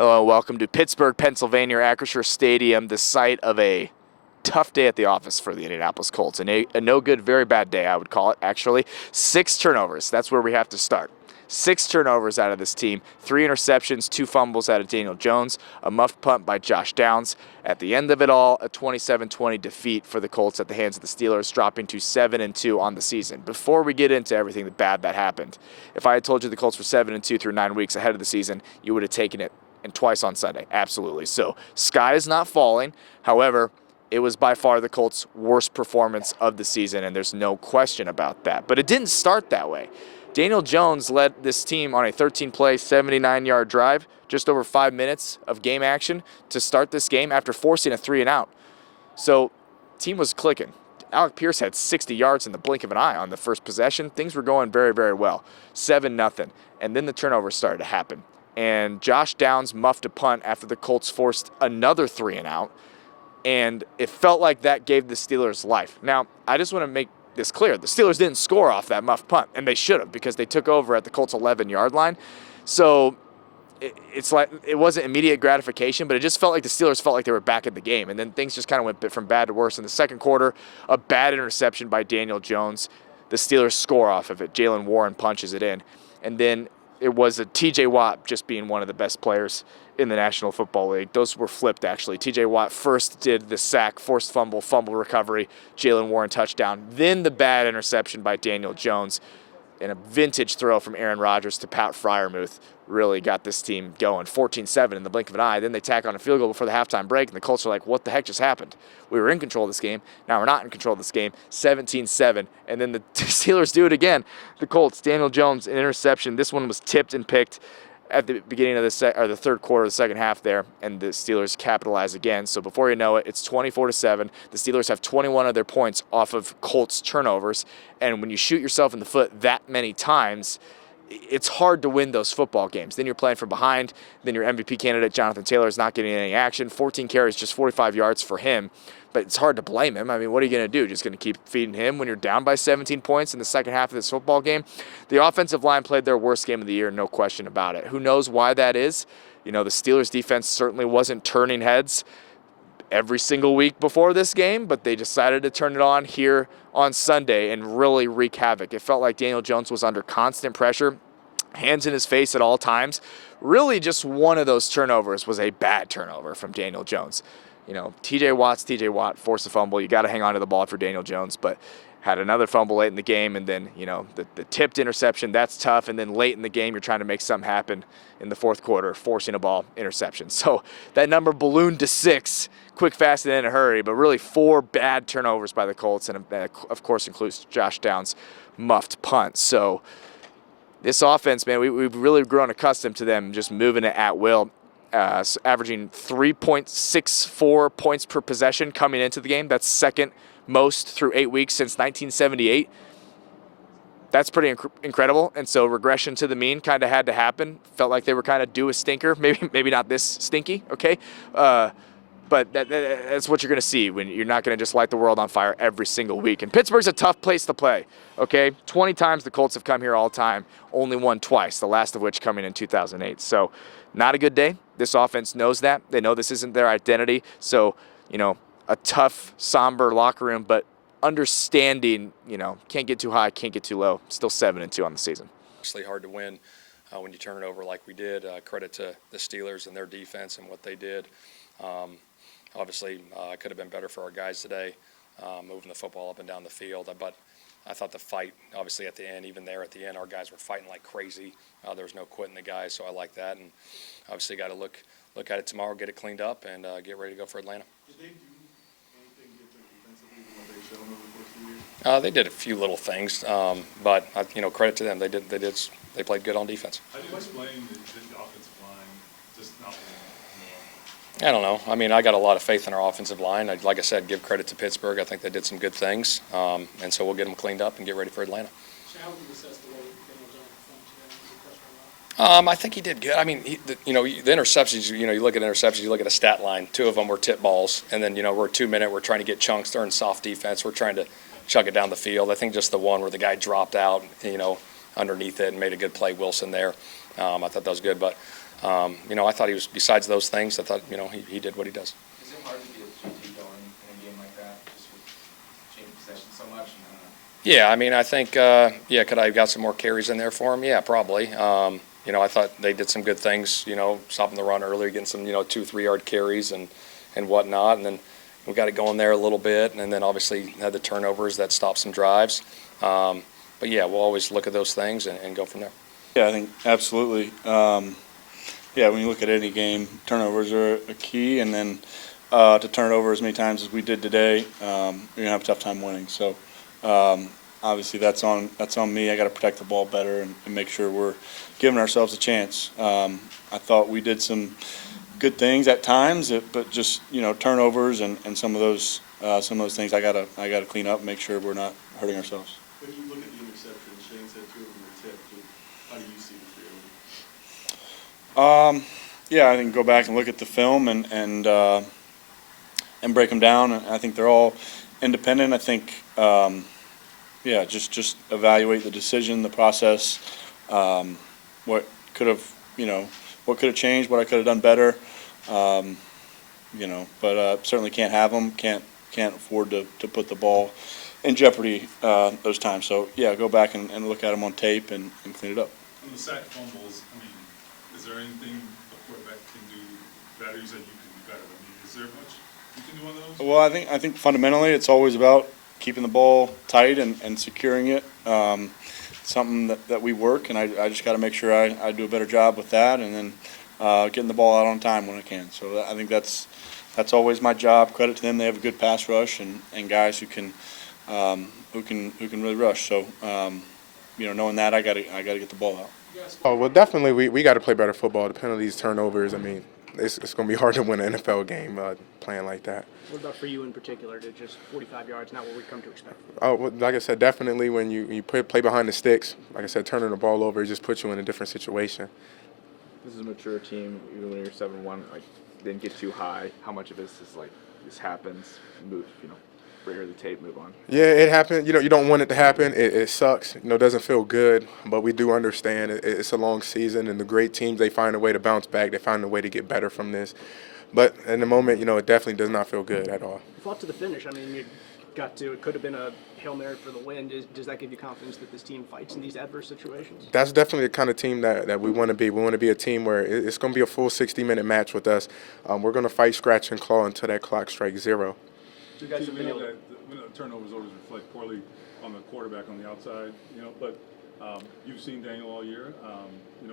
Hello, welcome to Pittsburgh, Pennsylvania, Acrisure Stadium, the site of a tough day at the office for the Indianapolis Colts. A no good, very bad day, I would call it, actually. 6 turnovers, that's where we have to start. 6 turnovers out of this team, 3 interceptions, 2 fumbles out of Daniel Jones, a muffed punt by Josh Downs. At the end of it all, a 27-20 defeat for the Colts at the hands of the Steelers, dropping to 7-2 on the season. Before we get into everything bad that happened, if I had told you the Colts were 7-2 through 9 weeks ahead of the season, you would have taken it. And twice on Sunday, absolutely. So sky is not falling. However, it was by far the Colts' worst performance of the season, and there's no question about that. But it didn't start that way. Daniel Jones led this team on a 13-play, 79-yard drive, just over 5 minutes of game action to start this game after forcing a 3-and-out. So team was clicking. Alec Pierce had 60 yards in the blink of an eye on the first possession. Things were going very, very well. 7-0. And then the turnovers started to happen. And Josh Downs muffed a punt after the Colts forced another 3-and-out, and it felt like that gave the Steelers life. Now, I just want to make this clear. The Steelers didn't score off that muffed punt, and they should have because they took over at the Colts' 11-yard line. So it's like it wasn't immediate gratification, but it just felt like the Steelers felt like they were back in the game, and then things just kind of went from bad to worse. In the second quarter, a bad interception by Daniel Jones. The Steelers score off of it. Jalen Warren punches it in, and then it was a T.J. Watt just being one of the best players in the National Football League. Those were flipped, actually. T.J. Watt first did the sack, forced fumble recovery, Jalen Warren touchdown. Then the bad interception by Daniel Jones and a vintage throw from Aaron Rodgers to Pat Freiermuth really got this team going. 14-7 in the blink of an eye. Then they tack on a field goal before the halftime break, and the Colts are like, what the heck just happened? We were in control of this game. Now we're not in control of this game. 17-7. And then the Steelers do it again. The Colts, Daniel Jones, an interception. This one was tipped and picked at the beginning of the third quarter of the second half there, and the Steelers capitalize again. So before you know it, it's 24-7. The Steelers have 21 of their points off of Colts turnovers, and when you shoot yourself in the foot that many times, it's hard to win those football games. Then you're playing from behind. Then your MVP candidate, Jonathan Taylor, is not getting any action. 14 carries, just 45 yards for him. But it's hard to blame him. I mean, what are you going to do? Just going to keep feeding him when you're down by 17 points in the second half of this football game? The offensive line played their worst game of the year, no question about it. Who knows why that is? You know, the Steelers' defense certainly wasn't turning heads every single week before this game, but they decided to turn it on here on Sunday and really wreak havoc. It felt like Daniel Jones was under constant pressure, hands in his face at all times. Really just one of those turnovers was a bad turnover from Daniel Jones. You know, T.J. Watt forced a fumble. You got to hang on to the ball for Daniel Jones, but had another fumble late in the game, and then, you know, the tipped interception, that's tough, and then late in the game you're trying to make something happen in the fourth quarter, forcing a ball interception. So that number ballooned to 6, quick, fast, and in a hurry, but really 4 bad turnovers by the Colts, and that, of course, includes Josh Downs' muffed punt. So this offense, man, we've really grown accustomed to them just moving it at will. Averaging 3.64 points per possession coming into the game. That's second most through 8 weeks since 1978. That's pretty incredible. And so regression to the mean kind of had to happen. Felt like they were kind of due a stinker. Maybe not this stinky, okay? But that's what you're going to see when you're not going to just light the world on fire every single week. And Pittsburgh's a tough place to play, okay? 20 times the Colts have come here all time, only won twice, the last of which coming in 2008. So not a good day. This offense knows that. They know this isn't their identity. So, you know, a tough, somber locker room, but understanding, you know, can't get too high, can't get too low. Still 7-2 on the season. Obviously hard to win when you turn it over like we did. Credit to the Steelers and their defense and what they did. Obviously, it could have been better for our guys today, moving the football up and down the field. But I thought the fight, obviously at the end, even there at the end, our guys were fighting like crazy. There was no quitting the guys, so I like that. And obviously got to look at it tomorrow, get it cleaned up, and get ready to go for Atlanta. Did they do anything different defensively than what they've shown over the course of the year? They did a few little things, but you know, credit to them. They played good on defense. How do you explain the offensive line just not playing more? I don't know. I mean, I got a lot of faith in our offensive line. Like I said, give credit to Pittsburgh. I think they did some good things, and so we'll get them cleaned up and get ready for Atlanta. How would you assess the way Daniel Jones performed today? I think he did good. I mean, the interceptions, you look at interceptions, you look at a stat line, 2 of them were tip balls. And then, we're 2 minute, we're trying to get chunks. They're in soft defense. We're trying to chuck it down the field. I think just the one where the guy dropped out, underneath it and made a good play, Wilson there. I thought that was good. But I thought he was, besides those things, I thought, he did what he does. Is it hard to be a GT going in a game like that, just with changing possession so much? Yeah, I think, could I have got some more carries in there for him? Yeah, probably. I thought they did some good things, stopping the run earlier, getting some, 2-3 yard carries and whatnot. And then we got it going there a little bit, and then obviously had the turnovers that stopped some drives. But yeah, we'll always look at those things and go from there. Yeah, I think absolutely. When you look at any game, turnovers are a key, and then to turn it over as many times as we did today, you're gonna have a tough time winning. So obviously that's on me. I got to protect the ball better and make sure we're giving ourselves a chance. I thought we did some good things at times, but just turnovers and some of those things I gotta clean up and make sure we're not hurting ourselves. When you look at the interception, Shane said 2 of them were tipped. How do you see the 3 of them? I think go back and look at the film and break them down. I think they're all independent. I think just evaluate the decision, the process, what could have changed, what I could have done better. But certainly can't have them. Can't afford to put the ball in jeopardy those times. So go back and look at them on tape and clean it up. On the sack fumbles, is there anything a quarterback can do better? You said you can do better. Is there much you can do on those? Well, I think fundamentally it's always about keeping the ball tight and securing it. Something that we work, and I just got to make sure I do a better job with that, and then getting the ball out on time when I can. So I think that's always my job. Credit to them; they have a good pass rush and guys who can really rush. So knowing that, I got to get the ball out. Oh, well, definitely we got to play better football. The penalties, turnovers, it's going to be hard to win an NFL game playing like that. What about for you in particular? Did just 45 yards not what we've come to expect? Oh, well, like I said, definitely when you play behind the sticks, like I said, turning the ball over, it just puts you in a different situation. This is a mature team. Even when you're 7-1, didn't get too high. How much of this is this happens? Move, rear the tape, move on. Yeah, it happened. You don't want it to happen. It sucks. It doesn't feel good. But we do understand it's a long season, and the great teams, they find a way to bounce back. They find a way to get better from this. But in the moment, it definitely does not feel good at all. You fought to the finish. You got to. It could have been a Hail Mary for the win. Does that give you confidence that this team fights in these adverse situations? That's definitely the kind of team that we want to be. We want to be a team where it's going to be a full 60-minute match with us. We're going to fight, scratch, and claw until that clock strikes 0. You guys have been able to. Turnovers always reflect poorly on the quarterback on the outside, but you've seen Daniel all year.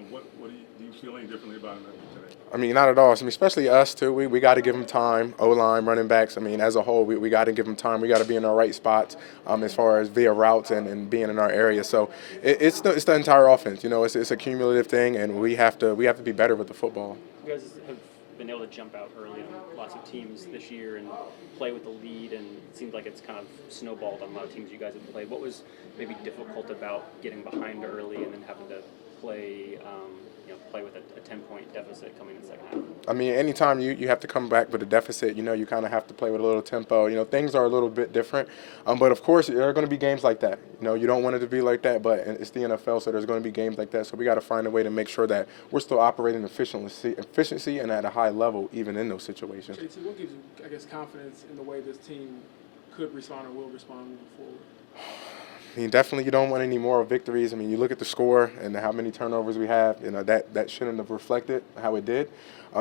What do you feel any differently about him today? Not at all. Especially us too. We got to give him time. O-line, running backs. As a whole, we got to give him time. We got to be in our right spots as far as via routes and being in our area. So it's the entire offense. It's a cumulative thing, and we have to be better with the football. You guys have been able to jump out early on lots of teams this year and play with the lead, and it seems like it's kind of snowballed on a lot of teams you guys have played. What was maybe difficult about getting behind early and then having to play with a 10-point deficit coming in the second half? Anytime you have to come back with a deficit, you kind of have to play with a little tempo. Things are a little bit different. But, of course, there are going to be games like that. You don't want it to be like that, but it's the NFL, so there's going to be games like that. So we got to find a way to make sure that we're still operating efficiency and at a high level even in those situations. JT, what gives you, confidence in the way this team could respond or will respond moving forward? Definitely you don't want any moral victories. You look at the score and how many turnovers we have, that shouldn't have reflected how it did.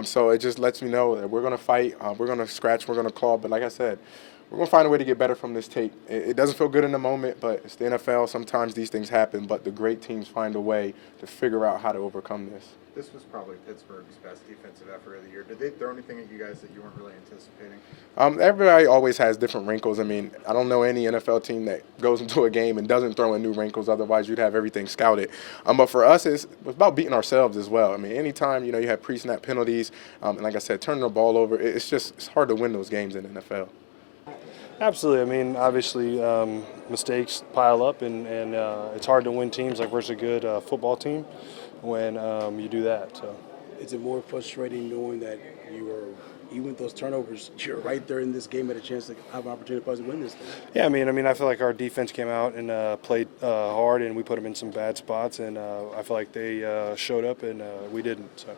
So it just lets me know that we're going to fight, we're going to scratch, we're going to claw. But like I said, we're going to find a way to get better from this tape. It doesn't feel good in the moment, but it's the NFL. Sometimes these things happen, but the great teams find a way to figure out how to overcome this. This was probably Pittsburgh's best defensive effort of the year. Did they throw anything at you guys that you weren't really anticipating? Everybody always has different wrinkles. I don't know any NFL team that goes into a game and doesn't throw in new wrinkles. Otherwise, you'd have everything scouted. But for us, it's about beating ourselves as well. Anytime, you have pre-snap penalties, and like I said, turning the ball over, it's hard to win those games in the NFL. Absolutely. Obviously, mistakes pile up, and it's hard to win teams versus a good football team when you do that. So, is it more frustrating knowing that you are, even with those turnovers, you're right there in this game at a chance to have an opportunity to win this game? Yeah, I feel like our defense came out and played hard, and we put them in some bad spots, and I feel like they showed up, and we didn't. So,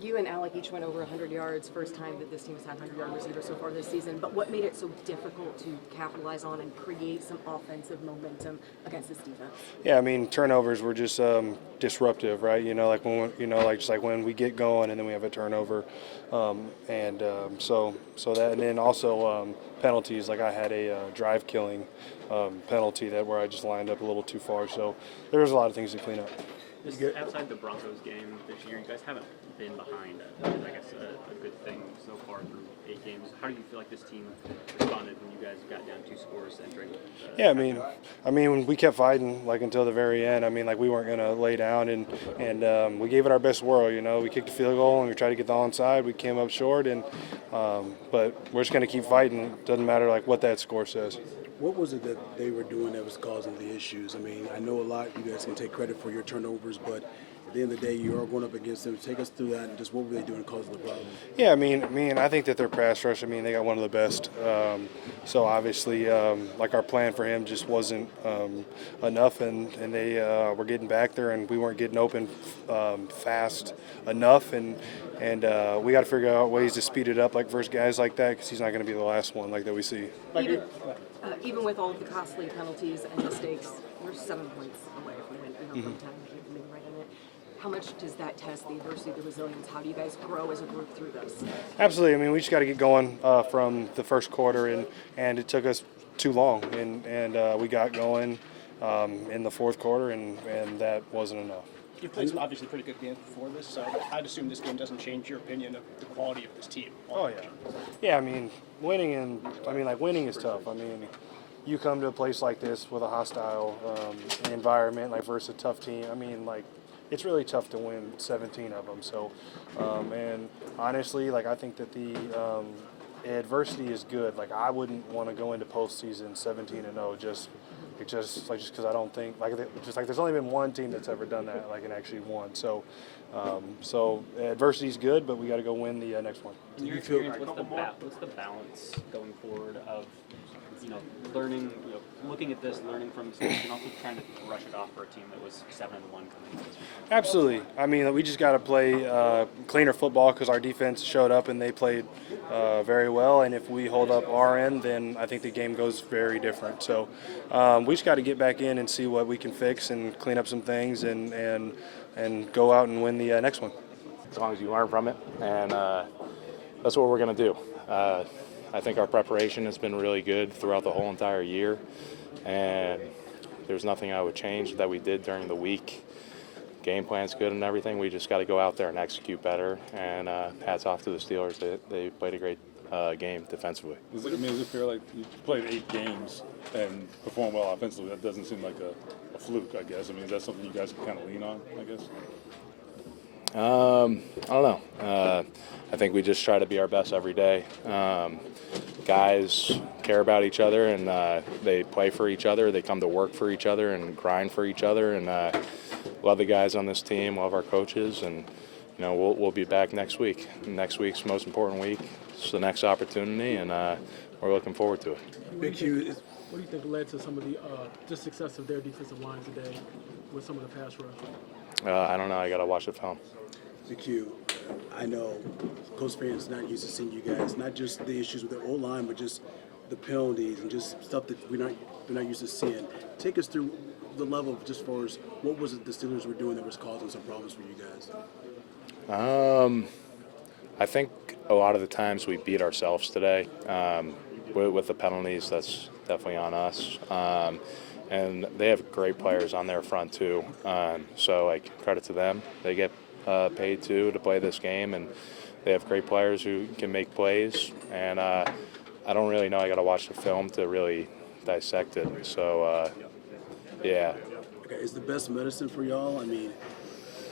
You and Alec each went over 100 yards, first time that this team has had 100-yard receivers so far this season. But what made it so difficult to capitalize on and create some offensive momentum against this defense? Yeah, I mean, turnovers were just disruptive, right? Like just like when we get going and then we have a turnover, so that, and then also penalties. Like I had a drive-killing penalty where I just lined up a little too far. So there was a lot of things to clean up. Outside the Broncos game this year, you guys haven't been behind, I guess, a good thing so far through 8 games. How do you feel like this team responded when you guys got down 2 scores entering? Yeah, I mean, we kept fighting like until the very end. I mean, like we weren't gonna lay down, and we gave it our best whirl. We kicked a field goal and we tried to get the onside. We came up short, but we're just gonna keep fighting. Doesn't matter like what that score says. What was it that they were doing that was causing the issues? I mean, I know a lot you guys can take credit for your turnovers, but at the end of the day, you are going up against them. Take us through that and just what were they doing causing the problem? Yeah, I mean, I think that their pass rush, I mean, they got one of the best. So obviously, like our plan for him just wasn't enough, and they were getting back there, and we weren't getting open fast enough, and we got to figure out ways to speed it up, like versus guys like that, because he's not going to be the last one like that we see. Even with all of the costly penalties and mistakes, we're 7 points away from it. From time right in it. How much does that test the adversity, the resilience? How do you guys grow as a group through this? Absolutely. I mean, we just got to get going from the first quarter, and it took us too long, and we got going in the fourth quarter, and that wasn't enough. You've played some obviously pretty good games before this, so I'd assume this game doesn't change your opinion of the quality of this team. Oh yeah, yeah. I mean, winning is tough. I mean, you come to a place like this with a hostile environment, like versus a tough team. I mean, like it's really tough to win 17 of them. So, and honestly, like I think that the adversity is good. Like I wouldn't want to go into postseason 17-0 just because I don't think there's only been one team that's ever done that and actually won. So adversity is good, but we got to go win the next one. In your experience, what's the balance going forward of learning, looking at this, learning from mistakes, and also trying to brush it off for a team that was 7-1 coming into this week? Absolutely. I mean, we just got to play cleaner football because our defense showed up and they played very well. And if we hold up our end, then I think the game goes very different. So we just got to get back in and see what we can fix and clean up some things and go out and win the next one. As long as you learn from it, and that's what we're going to do. I think our preparation has been really good throughout the whole entire year, and there's nothing I would change that we did during the week. Game plan's good and everything. We just got to go out there and execute better, and hats off to the Steelers. They played a great game defensively. Is it fair, like, you played 8 games and performed well offensively? That doesn't seem like a fluke, I guess. I mean, is that something you guys can kind of lean on, I guess? I don't know. I think we just try to be our best every day. Guys care about each other, and they play for each other. They come to work for each other and grind for each other. And love the guys on this team, love our coaches, and we'll be back next week. Next week's most important week. It's the next opportunity, and we're looking forward to it. Big Q, what do you think led to some of the success of their defensive line today with some of the pass rush? I don't know. I got to watch the film. Big Q, I know Colts fans not used to seeing you guys, not just the issues with the O-line, but just the penalties and just stuff that we're not used to seeing. Take us through the level of just far as what was it the Steelers were doing that was causing some problems for you guys? I think a lot of the times we beat ourselves today with the penalties. That's definitely on us. And they have great players on their front too. So credit to them. They get paid too to play this game, and they have great players who can make plays. And I don't really know. I got to watch the film to really dissect it. So yeah. Okay, is the best medicine for y'all? I mean,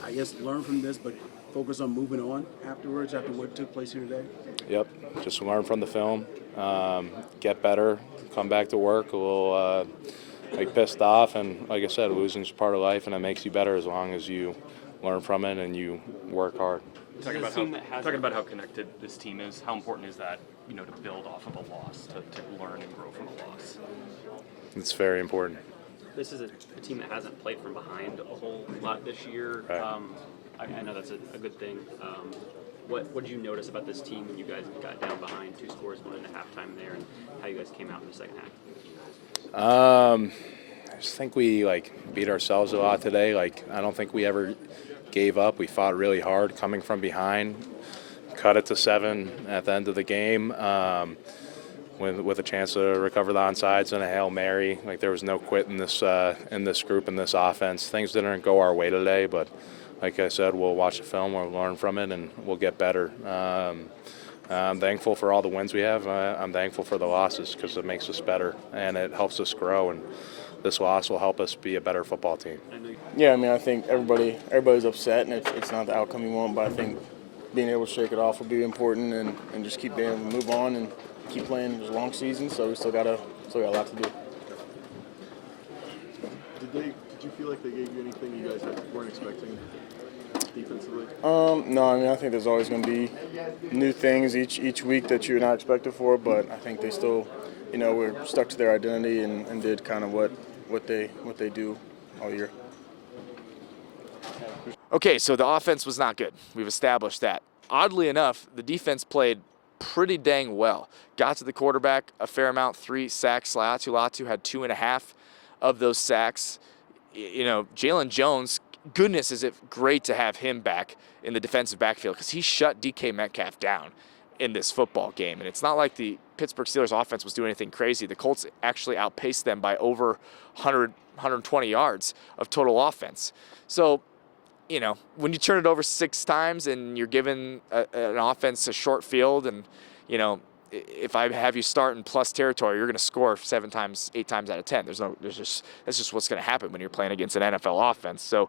I guess learn from this, but focus on moving on afterwards, after what took place here today? Yep, just learn from the film, get better, come back to work a little pissed off, and like I said, losing is part of life, and it makes you better as long as you learn from it and you work hard. Talking about how connected this team is, how important is that, to build off of a loss, to learn and grow from a loss? It's very important. This is a team that hasn't played from behind a whole lot this year. Right. I know that's a good thing. What did you notice about this team when you guys got down behind 2 scores going into halftime there, and how you guys came out in the second half? I just think we beat ourselves a lot today. I don't think we ever gave up. We fought really hard coming from behind, cut it to 7 at the end of the game. With a chance to recover the onside and a Hail Mary. There was no quit in this group, in this offense. Things didn't go our way today, but like I said, we'll watch the film, we'll learn from it, and we'll get better. I'm thankful for all the wins we have. I'm thankful for the losses because it makes us better and it helps us grow, and this loss will help us be a better football team. Yeah, I mean, I think everybody's upset, and it's not the outcome you want, but I think being able to shake it off will be important, and just keep being able to move on and keep playing. There's a long season, so we still got a lot to do. Did you feel like they gave you anything you guys weren't expecting defensively? No, I mean, I think there's always going to be new things each week that you're not expected for, but I think they still, were stuck to their identity and did kind of what they do all year. Okay, so the offense was not good. We've established that. Oddly enough, the defense played pretty dang well. Got to the quarterback a fair amount, 3 sacks. Latu had 2.5 of those sacks. Jalen Jones, goodness, is it great to have him back in the defensive backfield because he shut DK Metcalf down in this football game. And it's not like the Pittsburgh Steelers offense was doing anything crazy. The Colts actually outpaced them by over 120 yards of total offense. So, when you turn it over 6 times and you're given an offense a short field and, if I have you start in plus territory, you're going to score 7 times, 8 times out of 10. That's just what's going to happen when you're playing against an NFL offense. So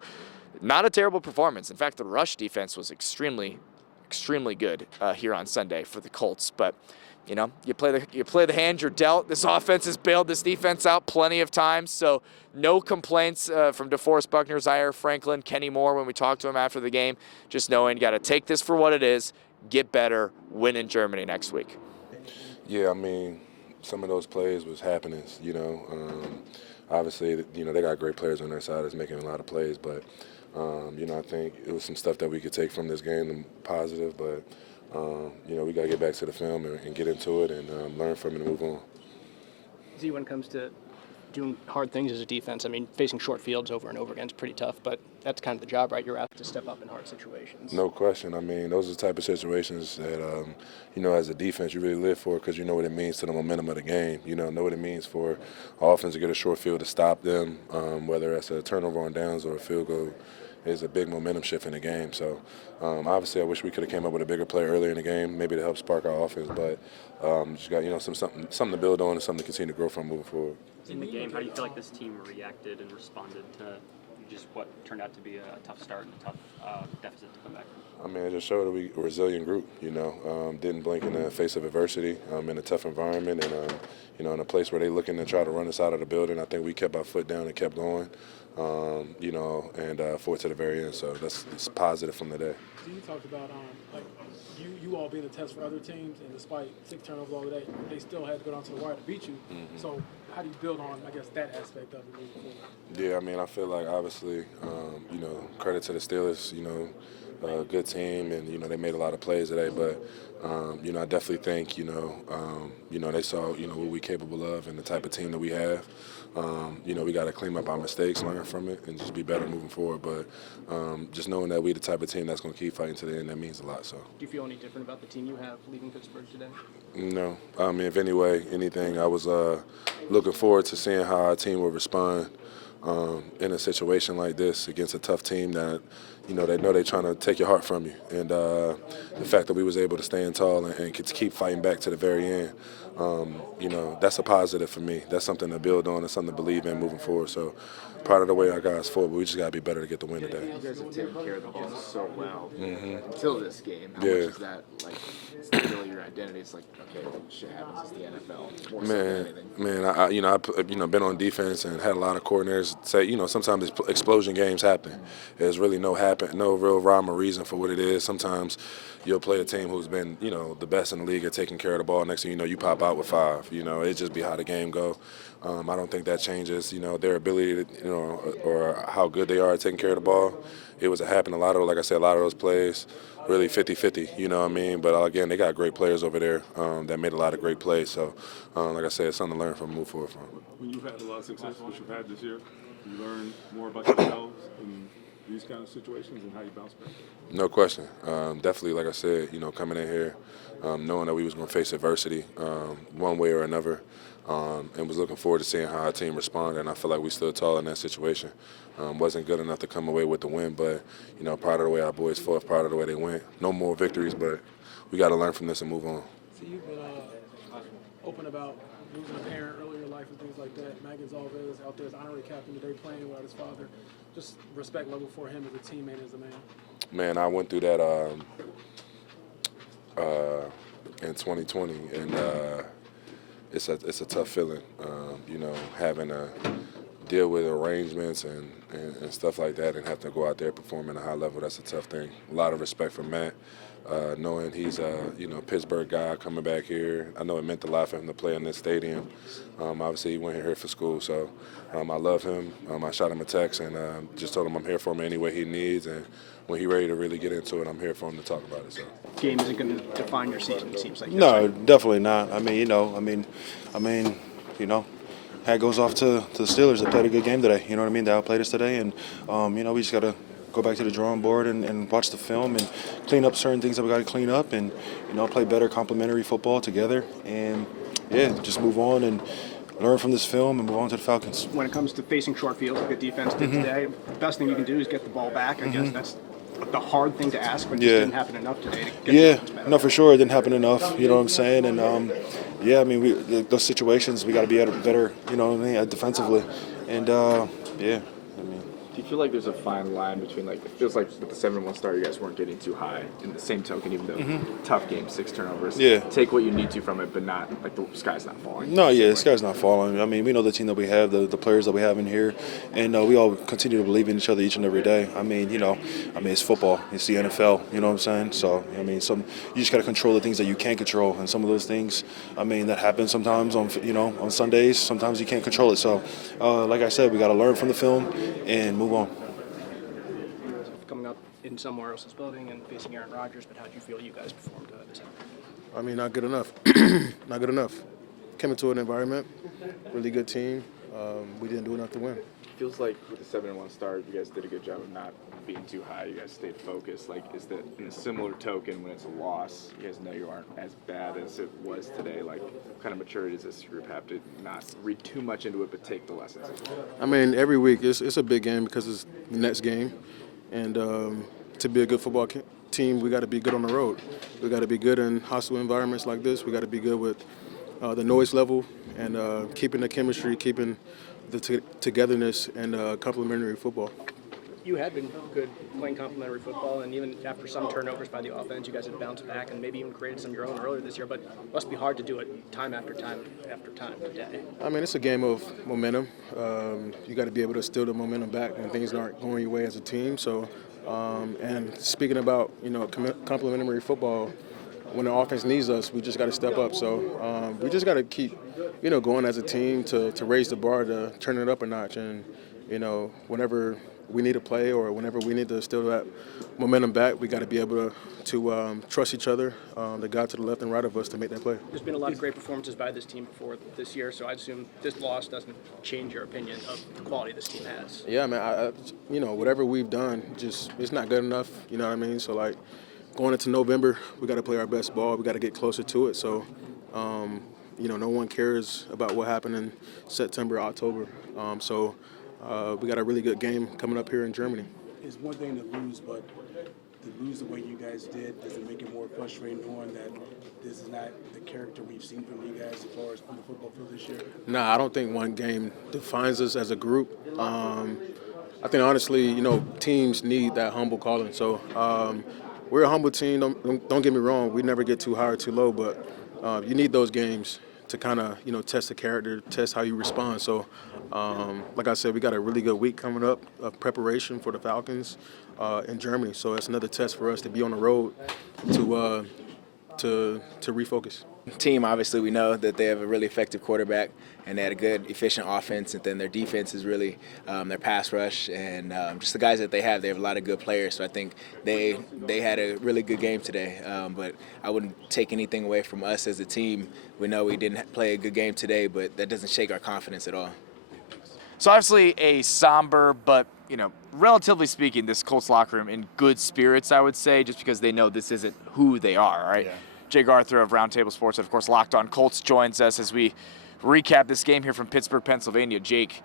not a terrible performance. In fact, the rush defense was extremely good here on Sunday for the Colts. But, you play the hand you're dealt. This offense has bailed this defense out plenty of times. So no complaints from DeForest Buckner, Zaire Franklin, Kenny Moore when we talked to him after the game. Just knowing you got to take this for what it is, get better, win in Germany next week. Yeah, I mean, some of those plays was happenings, Obviously, they got great players on their side that's making a lot of plays. But, I think it was some stuff that we could take from this game positive. But, we got to get back to the film and get into it and learn from it and move on. See, when it comes to doing hard things as a defense, I mean, facing short fields over and over again is pretty tough, but that's kind of the job, right? You're out to step up in hard situations. No question. I mean, those are the type of situations that, as a defense, you really live for because you know what it means to the momentum of the game. Know what it means for offense to get a short field to stop them, whether that's a turnover on downs or a field goal. Is a big momentum shift in the game. So, obviously, I wish we could have came up with a bigger play earlier in the game, maybe to help spark our offense. But just got something to build on and something to continue to grow from moving forward. In the game, how do you feel like this team reacted and responded to just what turned out to be a tough start and a tough deficit to come back from? I mean, it just showed that we're a resilient group. Didn't blink in the face of adversity in a tough environment, and in a place where they're looking to try to run us out of the building. I think we kept our foot down and kept going. And forward to the very end. So it's positive from the day. So you talked about you all being a test for other teams, and despite 6 turnovers all day, they still had to go down to the wire to beat you. Mm-hmm. So how do you build on, that aspect of it moving forward? Yeah, I mean, I feel like obviously, credit to the Steelers, good team, and they made a lot of plays today. But I definitely think they saw what we're capable of and the type of team that we have. We got to clean up our mistakes, learn from it, and just be better moving forward. But just knowing that we're the type of team that's going to keep fighting to the end, that means a lot. So. Do you feel any different about the team you have leaving Pittsburgh today? No. I mean, if anything, I was looking forward to seeing how our team would respond in a situation like this against a tough team that, they know they're trying to take your heart from you. And the fact that we was able to stand tall and keep fighting back to the very end, that's a positive for me. That's something to build on and something to believe in moving forward. So proud of the way our guys fought, but we just got to be better to get the win today. You guys have taken care of the ball so well Mm-hmm. until this game. How Yeah. much is that like really your identity. It's like, okay, shit happens. It's the NFL. More so than anything. I been on defense and had a lot of coordinators say, sometimes explosion games happen. There's really no real rhyme or reason for what it is. Sometimes you'll play a team who's been, the best in the league at taking care of the ball. Next thing you know, you pop out with 5. It just be how the game go. I don't think that changes, their ability to, or how good they are at taking care of the ball. It was happening. Like I said, a lot of those plays, really 50-50, you know what I mean? But again, they got great players over there that made a lot of great plays. So, like I said, it's something to learn from, move forward from. When you've had a lot of success, which you've had this year, you learn more about yourselves in these kind of situations and how you bounce back? No question. Definitely, like I said, coming in here, knowing that we was going to face adversity one way or another, and was looking forward to seeing how our team responded. And I feel like we stood tall in that situation. Wasn't good enough to come away with the win, but, proud of the way our boys fought, proud of the way they went. No more victories, but we got to learn from this and move on. So you've been open about losing a parent earlier in life and things like that. Matt Gonzalez out there as honorary captain today playing without his father. Just respect level for him as a teammate, as a man. Man, I went through that in 2020, and it's a tough feeling, having to deal with arrangements and stuff like that and have to go out there performing at a high level. That's a tough thing. A lot of respect for Matt, knowing he's a Pittsburgh guy coming back here. I know it meant a lot for him to play in this stadium. Obviously, he went here for school, so I love him. I shot him a text and just told him I'm here for him any way he needs, and when he's ready to really get into it, I'm here for him to talk about it. So. Game isn't going to define your season, it seems like. No, definitely not. Hat goes off to the Steelers. They played a good game today. You know what I mean? They outplayed us today, and we just got to go back to the drawing board and watch the film and clean up certain things that we got to clean up, and play better complementary football together, and just move on and learn from this film and move on to the Falcons. When it comes to facing short fields, like the defense did today, the best thing you can do is get the ball back. I guess that's the hard thing to ask, but it just didn't happen enough today. No, for sure, it didn't happen enough. You know what I'm saying? And those situations we got to be better. You know what I mean? Defensively, and Do you feel like there's a fine line between, like, it feels like with the 7-1 start, you guys weren't getting too high. In the same token, even though tough game, 6 turnovers. Yeah. Take what you need to from it, but not, like, the sky's not falling. No, the sky's not falling. I mean, we know the team that we have, the players that we have in here, and we all continue to believe in each other each and every day. It's football. It's the NFL, you know what I'm saying? So, you just got to control the things that you can't control, and some of those things, that happens sometimes on Sundays. Sometimes you can't control it. So, like I said, we got to learn from the film and move on. Coming up in somewhere else's building and facing Aaron Rodgers, but how do you feel you guys performed this afternoon? Not good enough. Not good enough. Came into an environment, really good team. We didn't do enough to win. Feels like with the 7-1 start, you guys did a good job of not being too high. You guys stayed focused. Like, is that in a similar token when it's a loss, you guys know you aren't as bad as it was today? Like, what kind of maturity does this group have to not read too much into it, but take the lessons? Every week it's a big game because it's the next game, and to be a good football team, we got to be good on the road. We got to be good in hostile environments like this. We got to be good with the noise level and keeping the chemistry, keeping the togetherness and complementary football. You had been good playing complementary football, and even after some turnovers by the offense, you guys had bounced back and maybe even created some of your own earlier this year, but it must be hard to do it time after time after time today. It's a game of momentum. You got to be able to steal the momentum back when things aren't going your way as a team. So, and speaking about, complementary football, when the offense needs us, we just got to step up. So we just got to keep, going as a team to raise the bar, to turn it up a notch. And, whenever we need to play or whenever we need to steal that momentum back, we got to be able to trust each other, the guy to the left and right of us, to make that play. There's been a lot of great performances by this team before this year, so I assume this loss doesn't change your opinion of the quality this team has. Yeah, man, whatever we've done, it's not good enough, you know what I mean? So, like, going into November, we got to play our best ball. We got to get closer to it. So, no one cares about what happened in September, October. We got a really good game coming up here in Germany. It's one thing to lose, but to lose the way you guys did, does it make it more frustrating knowing that this is not the character we've seen from you guys as far as on the football field this year? Nah, I don't think one game defines us as a group. I think, honestly, teams need that humble calling. So we're a humble team. Don't get me wrong. We never get too high or too low, but you need those games to kind of, test the character, test how you respond. So, like I said, we got a really good week coming up of preparation for the Falcons in Germany. So it's another test for us to be on the road to refocus. Team, obviously, we know that they have a really effective quarterback, and they had a good, efficient offense, and then their defense is really their pass rush, and just the guys that they have a lot of good players. So I think they had a really good game today, but I wouldn't take anything away from us as a team. We know we didn't play a good game today, but that doesn't shake our confidence at all. So obviously a somber, but relatively speaking, this Colts locker room in good spirits, I would say, just because they know this isn't who they are, right? Yeah. Jake Arthur of Roundtable Sports, and of course Locked On Colts, joins us as we recap this game here from Pittsburgh, Pennsylvania. Jake,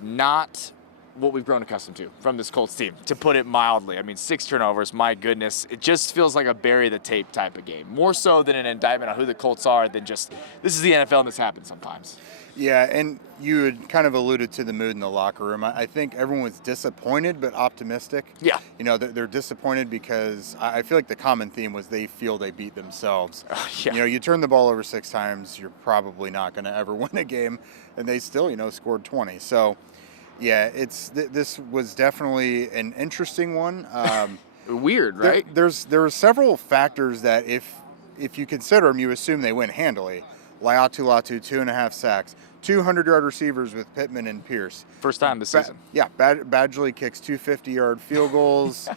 not what we've grown accustomed to from this Colts team, to put it mildly. I mean, 6 turnovers, my goodness. It just feels like a bury the tape type of game, more so than an indictment on who the Colts are than just this is the NFL and this happens sometimes. Yeah, and you had kind of alluded to the mood in the locker room. I think everyone was disappointed but optimistic. Yeah. They're disappointed because I feel like the common theme was they feel they beat themselves. Yeah. You turn the ball over 6 times, you're probably not going to ever win a game, and they still, scored 20. So, yeah, this was definitely an interesting one. Weird, right? There were several factors that if you consider them, you assume they win handily. Laiatu Latu, 2.5 sacks, 200-yard receivers with Pittman and Pierce. First time this season. Badgley kicks 2 50-yard field goals.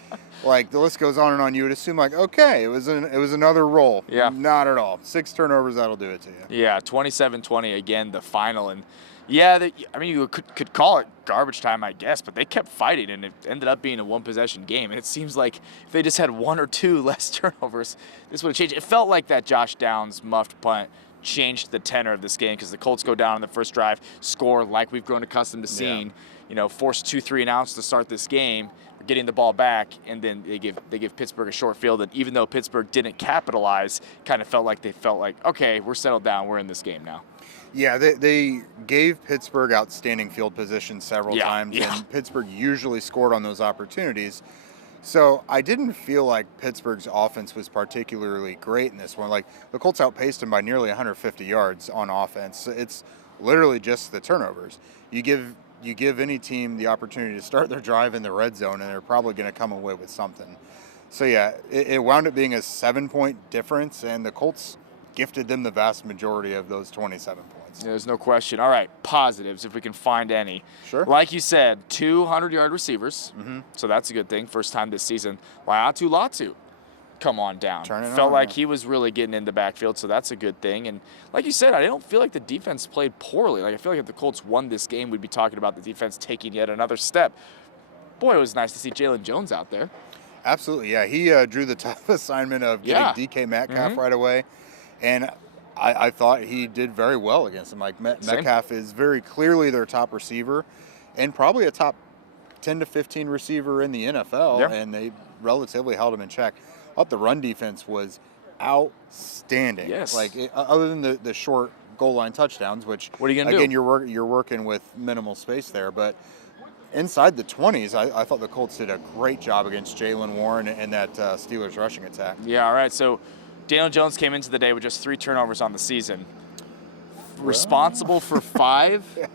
Like, the list goes on and on. You would assume, okay, it was another roll. Yeah. Not at all. 6 turnovers, that'll do it to you. Yeah, 27-20 again, the final. And, yeah, you could call it garbage time, I guess, but they kept fighting, and it ended up being a one-possession game. And it seems like if they just had 1 or 2 less turnovers, this would have changed. It felt like that Josh Downs muffed punt changed the tenor of this game because the Colts go down on the first drive, score like we've grown accustomed to seeing, force 2-3 and outs to start this game, getting the ball back, and then they give Pittsburgh a short field. And even though Pittsburgh didn't capitalize, kind of felt like, okay, we're settled down, we're in this game now. Yeah, they gave Pittsburgh outstanding field position several times, and Pittsburgh usually scored on those opportunities. So I didn't feel like Pittsburgh's offense was particularly great in this one. Like, the Colts outpaced them by nearly 150 yards on offense. It's literally just the turnovers. You give any team the opportunity to start their drive in the red zone, and they're probably going to come away with something. So, yeah, it wound up being a 7-point difference, and the Colts gifted them the vast majority of those 27 points. There's no question. All right, positives, if we can find any. Sure. Like you said, 200-yard receivers, so that's a good thing. First time this season. Laiatu Latu, come on down. Felt like he was really getting in the backfield, so that's a good thing. And like you said, I don't feel like the defense played poorly. Like, I feel like if the Colts won this game, we'd be talking about the defense taking yet another step. Boy, it was nice to see Jalen Jones out there. Absolutely, yeah. He drew the tough assignment of getting DK Metcalf right away. And I thought he did very well against him. Like, Metcalf is very clearly their top receiver and probably a top 10 to 15 receiver in the NFL, and they relatively held him in check. I thought the run defense was outstanding. Yes. Like, other than the short goal line touchdowns, which, what are you going to do? Again, you're working with minimal space there, but inside the 20s, I thought the Colts did a great job against Jalen Warren and that Steelers rushing attack. Yeah, all right, so Daniel Jones came into the day with just 3 turnovers on the season. Responsible for 5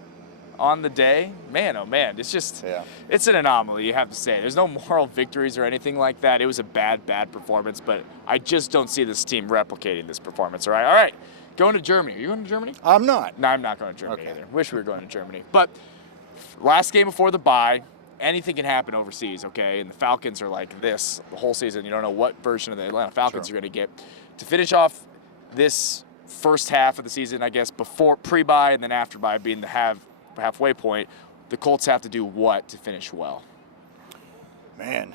on the day. Man, oh man, it's just, it's an anomaly, you have to say. There's no moral victories or anything like that. It was a bad performance, but I just don't see this team replicating this performance, all right? All right, going to Germany. Are you going to Germany? I'm not. No, I'm not going to Germany either. Wish we were going to Germany. But last game before the bye, anything can happen overseas, okay? And the Falcons are like this the whole season. You don't know what version of the Atlanta Falcons you're going to get. To finish off this first half of the season, I guess, before pre-bye and then after bye being the halfway point, the Colts have to do what to finish well? Man,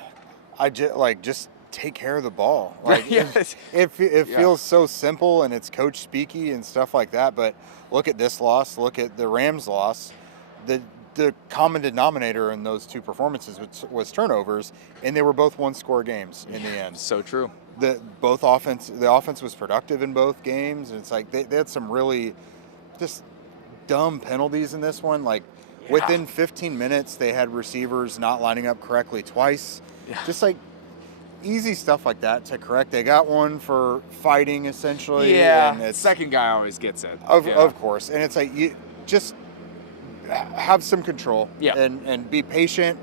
just take care of the ball. Like, it feels so simple, and it's coach speaky and stuff like that, but look at this loss, look at the Rams loss. The common denominator in those 2 performances was turnovers, and they were both 1-score games in the end. So true. The offense was productive in both games, and it's like they had some really just dumb penalties in this one. Like, within 15 minutes, they had receivers not lining up correctly twice. Yeah. Just like, easy stuff like that to correct. They got one for fighting, essentially. Yeah, and it's, second guy always gets it. of course. And it's like, you just have some control and be patient.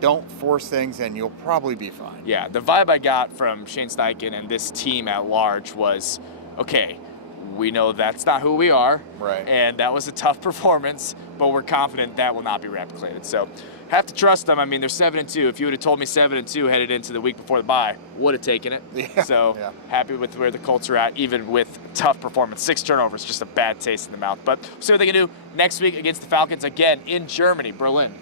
Don't force things, and you'll probably be fine. Yeah, the vibe I got from Shane Steichen and this team at large was, okay, we know that's not who we are. Right. And that was a tough performance, but we're confident that will not be replicated. So have to trust them. I mean, they're 7-2. If you would have told me 7-2 headed into the week before the bye, would have taken it. Yeah. So happy with where the Colts are at, even with tough performance. 6 turnovers, just a bad taste in the mouth. But we'll see what they can do next week against the Falcons again in Germany. Berlin.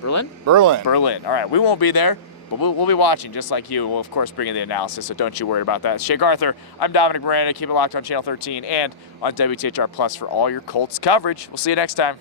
All right, we won't be there, but we'll be watching just like you. We'll, of course, bring in the analysis, so don't you worry about that. Shake Arthur, I'm Dominic Miranda. Keep it locked on Channel 13 and on WTHR Plus for all your Colts coverage. We'll see you next time.